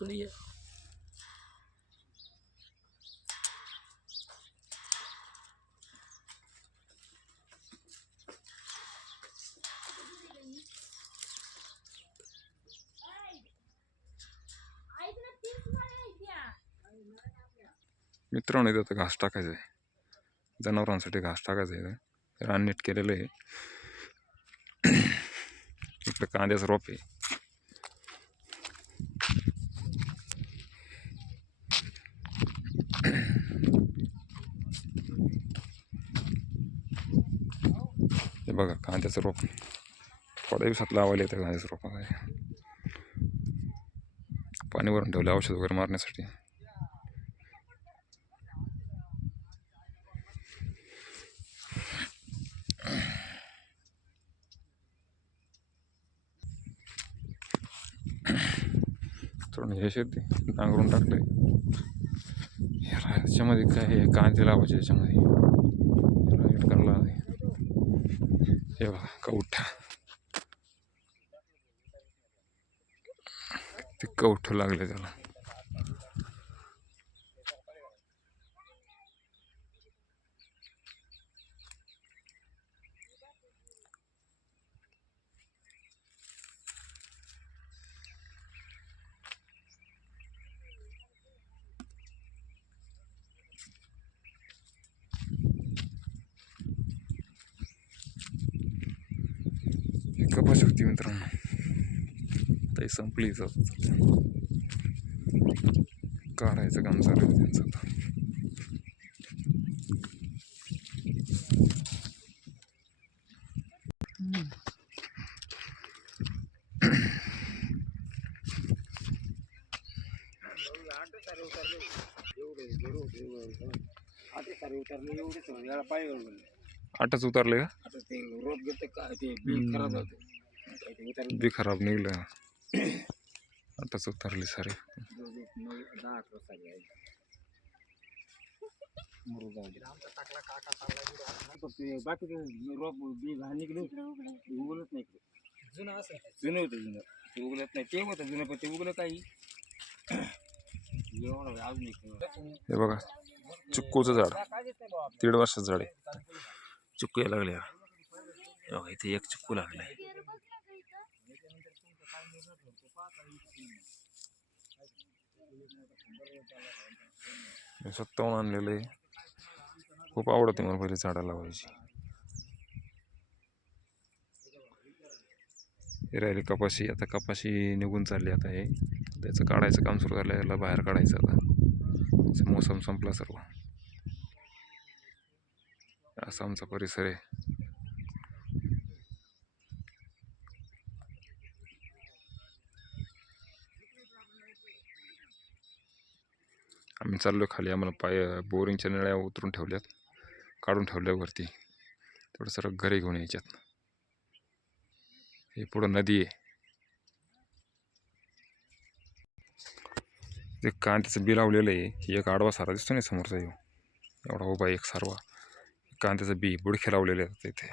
सुनिए मित्रांनो, इथं घास टाकायचं आहे, जनावरांसाठी घास टाकायचं आहे. रान नीट केलेलं आहे. इकडे कांद्याचं रोप आहे. हे बघा कांद्याचं रोप थोड्या दिवसात लावायला येतं. कांद्याचं रोप पाणी भरून ठेवलं औषध वगैरे मारण्यासाठी. थोडं हे शेती नांगरून टाकले. याच्यामध्ये काय कांदे लावायचे याच्यामध्ये करायला. हे बघा कवठा, ते कवठ लागले त्याला. कपाशी होती मित्रांनो, ताई संपली. काढायचं काम चालू आहे त्यांचं आता. आटच उतरले का? बी खराब निघलं. आताच उतरली सारे. बाकी रोप बी निघले उगलत नाही. जुनं होतं जुनं ते उगलत नाही. ते होतं जुनं पण ते उगलं काही. हे बघा चिक्कूचं झाड, 1.5 वर्षाचं झाड आहे. चिक्कू यायला लागले. इथे एक चिक्कू लागलाय. 57 आणलेलं आहे. खूप आवडते मला पहिले झाडं लावायची. हे राहिली कपाशी. आता कपाशी निघून चालली. आता हे त्याचं काढायचं काम सुरू झालं. याला बाहेर काढायचं आता. मोसम संपला सर्व. असा आमचा परिसर आहे. आम्ही चाललो खाली. आम्हाला बोरिंगच्या नळ्या उतरून ठेवल्यात, काढून ठेवल्या वरती. थोडं सरळ घरी घेऊन यायच्यात. हे पुढं नदी आहे. ते कांद्याचं बी लावलेलं आहे. एक आडवा सारा दिसतो ना समोरचा, एवढा उभा एक सारवा. कांद्याचं बी बुडखे लावलेले आहेत तिथे.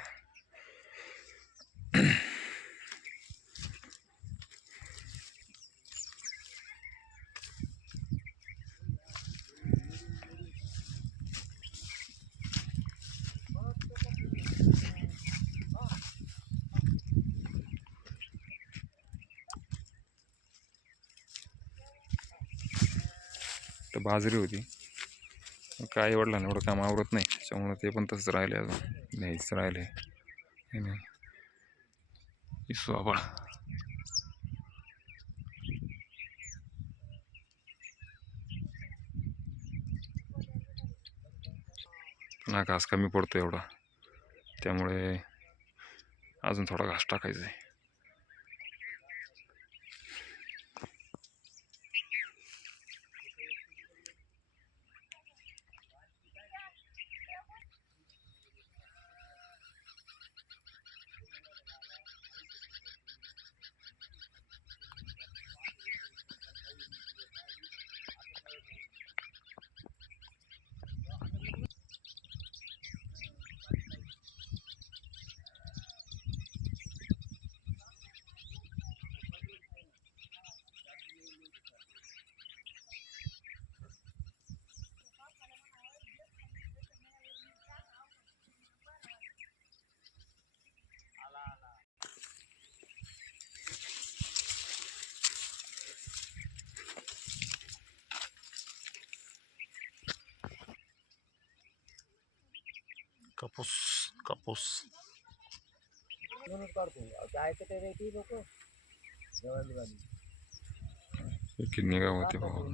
तर बाजरी होती. काय वडला एवढं काम आवरत नाही, त्याच्यामुळे ते पण तसंच राहिले. अजून न्यायचं राहिले. हे नाही इसू पुन्हा घास कमी पडतो एवढा, त्यामुळे अजून थोडा घास टाकायचा आहे. कापूस कापूस किती निघा होते भाऊ